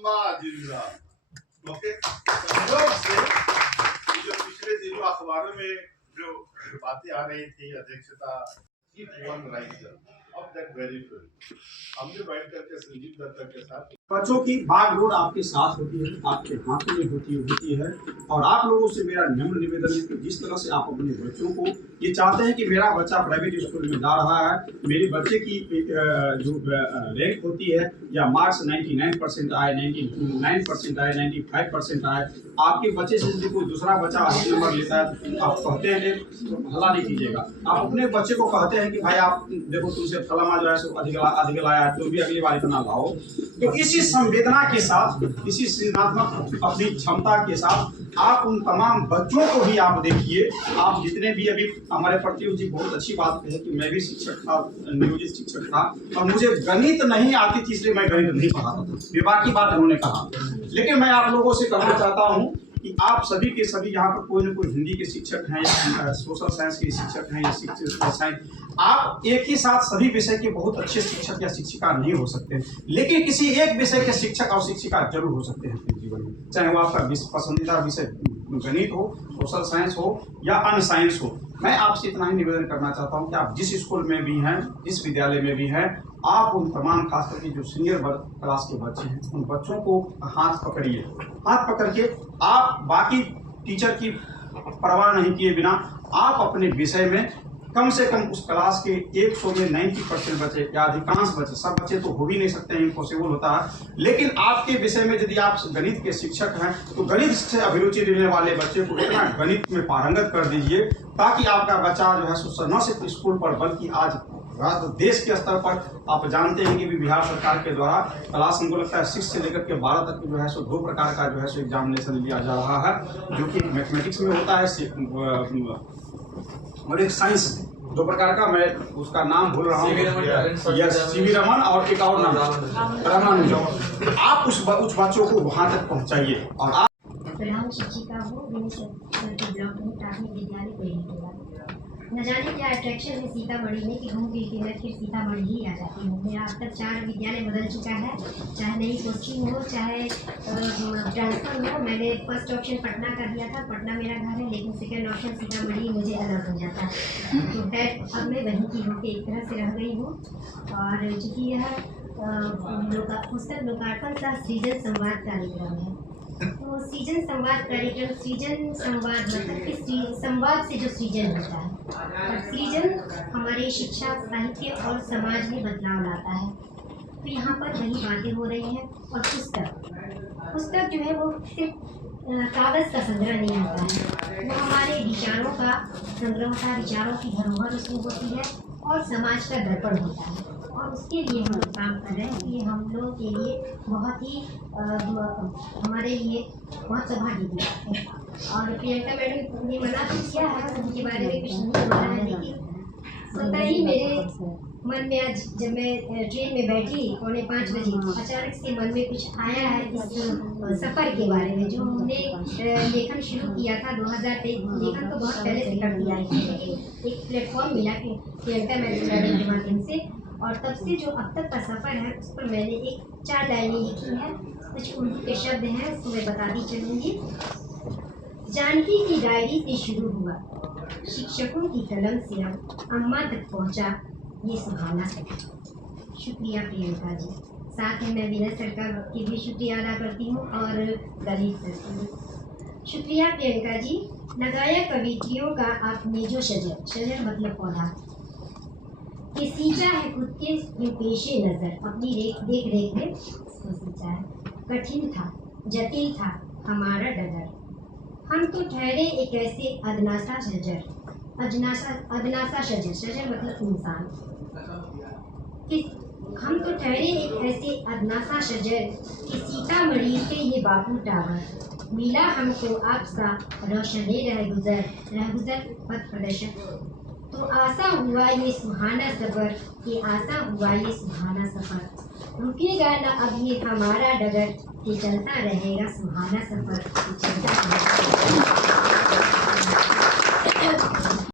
माजिल्ला। Okay, संयोग से ये जो पिछले दिनों अखबारों में जो बातें आ रही थी अध्यक्षता ऑफ दैट वेरी फिल्म, हमने बैठ करके संजीव दत्ता के साथ बच्चों की बागडोर आपके साथ होती है, आपके हाथों में होती है। और आप लोगों से मेरा नम्र निवेदन है कि जिस तरह से आप अपने बच्चों को ये चाहते हैं कि मेरा बच्चा प्राइवेट स्कूल में जा रहा है, मेरे बच्चे की जो रैंक होती है या मार्क्स 99% आए, 99% आए, 95% आए, आपके बच्चे से यदि कोई दूसरा बच्चा अधिक नंबर लेता है तो आप कहते हैं तो हल्ला नहीं कीजिएगा। आप अपने बच्चे को कहते हैं कि भाई आप देखो तुमसे फलाना जो है सो अधिक लाया है, तुम भी अगली बार इतना लाओ। तो इसी संवेदना के साथ, इसी सृजनात्मक अपनी क्षमता के साथ आप उन तमाम बच्चों को भी आप देखिए। आप जितने भी अभी हमारे प्रतियोगी जी बहुत अच्छी बात है कि मैं भी शिक्षक था, नियोजित शिक्षक था, और मुझे गणित नहीं आती थी इसलिए मैं गणित नहीं पढ़ाता था, ये बाकी बात उन्होंने कहा। लेकिन मैं आप लोगों से कहना चाहता हूँ कि आप सभी के सभी यहाँ पर कोई न कोई हिंदी के शिक्षक हैं या सोशल साइंस के शिक्षक हैं या शिक्षक साइंस, आप एक ही साथ सभी विषय के बहुत अच्छे शिक्षक या शिक्षिका नहीं हो सकते, लेकिन किसी एक विषय के शिक्षक और शिक्षिका जरूर हो सकते हैं अपने जीवन में, चाहे वो आपका पसंदीदा विषय गणित हो, सोशल साइंस हो या अन्य साइंस हो। मैं आपसे इतना ही निवेदन करना चाहता हूँ कि आप जिस स्कूल में भी हैं, जिस विद्यालय में भी हैं, आप उन तमाम खास करके जो सीनियर क्लास के बच्चे हैं उन बच्चों को हाथ पकड़िए। हाथ पकड़ के आप बाकी टीचर की परवाह नहीं किए बिना आप अपने विषय में कम से कम उस क्लास के 100 में 90% बच्चे या अधिकांश बच्चे, सब बच्चे तो हो भी नहीं सकते हैं, इम्पॉसिबल होता है, लेकिन आपके विषय में यदि आप गणित के शिक्षक हैं तो गणित से अभिरुचि लेने वाले बच्चे को इतना गणित में पारंगत कर दीजिए ताकि आपका बच्चा जो है न सिर्फ स्कूल पर बल्कि आज देश के स्तर पर आप जानते हैं कि भी बिहार सरकार के द्वारा क्लास हमको लगता है 6 से लेकर के 12 तक जो है सो 2 प्रकार का जो है सो एग्जामिनेशन लिया जा रहा है, जो कि मैथमेटिक्स में होता है और एक साइंस में 2 प्रकार का, मैं उसका नाम भूल रहा हूँ, यस सीवी रमन और एक और नाम रामानुजन। आप उस बच्चों को वहाँ तक पहुँचाइए। और आप प्रधान शिक्षिका हूँ ब्लॉक में प्राथमिक विद्यालय कोयलीटोला। न जाने क्या अट्रैक्शन है सीतामढ़ी में कि घूम फिर के मैं फिर सीतामढ़ी ही आ जाती हूँ। मेरा अब तक 4 विद्यालय बदल चुका है, चाहे नई कोचिंग हो चाहे ट्रांसफर हो। मैंने फर्स्ट ऑप्शन पटना का दिया था, पटना मेरा घर है, लेकिन सेकेंड ऑप्शन सीतामढ़ी मुझे अलग हो जाता है। तो खैर अब मैं वहीं की होकर एक तरह से रह गई हूँ। और चूँकि यह पुस्तक लोकार्पण का सृजन संवाद कार्यक्रम है, तो सृजन संवाद कार्यक्रम, सृजन संवाद मतलब कि संवाद से जो सृजन होता है, और सृजन हमारे शिक्षा, साहित्य और समाज में बदलाव लाता है। तो यहाँ पर वही बातें हो रही हैं। और पुस्तक जो है वो सिर्फ कागज़ का संग्रह नहीं होता है, वो हमारे विचारों का संग्रह होता है, विचारों की धरोहर उसमें होती है और समाज का दर्पण होता है। और उसके लिए हम लोग काम कर रहे हैं। ये हम लोगों के लिए बहुत ही हमारे लिए बहुत सौभाग्य है। और प्रियंका मैडम ने मना तो किया है, उनके बारे में कुछ नहीं बोला है, लेकिन स्वतः ही मेरे मन में आज जब मैं ट्रेन में बैठी 4:45 बजे अचानक से मन में कुछ आया है इस सफ़र के बारे में। जो हमने लेखन शुरू किया था 2023, लेखन तो बहुत पहले से कर दिया है, लेकिन एक प्लेटफॉर्म मिला कि प्रियंका मैडम के माध्यम से, और तब से जो अब तक का सफ़र है उस पर मैंने 4 लाइनें लिखी हैं। कुछ उर्दू के शब्द हैं, उसको मैं बताती चलूँगी। जानकी की डायरी से शुरू हुआ, शिक्षकों की कलम से अब अम्मा तक पहुँचा ये सुहाना सफ़र। शुक्रिया प्रियंका जी। साथ में मैं विनय सरकार की भी शुक्रिया अदा करती हूँ और ललित सर की भी। शुक्रिया प्रियंका जी। लगाया कवित्रियों का आपने जो शजर मतलब पौधा कि सींचा है खुद के पेशे नज़र, अपनी देख रेख में उसको सींचा है। कठिन था, जटिल था हमारा डगर, हम तो ठहरे एक ऐसे अदनासा शजर, शजर मतलब इंसान, कि हम तो ठहरे एक ऐसे अदनासा शजर कि सीतामढ़ी से ये बापू टावर मिला हमको आपसा रोशन रहगुजर पथ प्रदर्शक। तो आशा हुआ ये सुहाना सफ़र, कि आशा हुआ ये सुहाना सफ़र, रुकेगा ना अब ये हमारा डगर, कि चलता रहेगा सुहाना सफ़र, कि चलता रहेगा।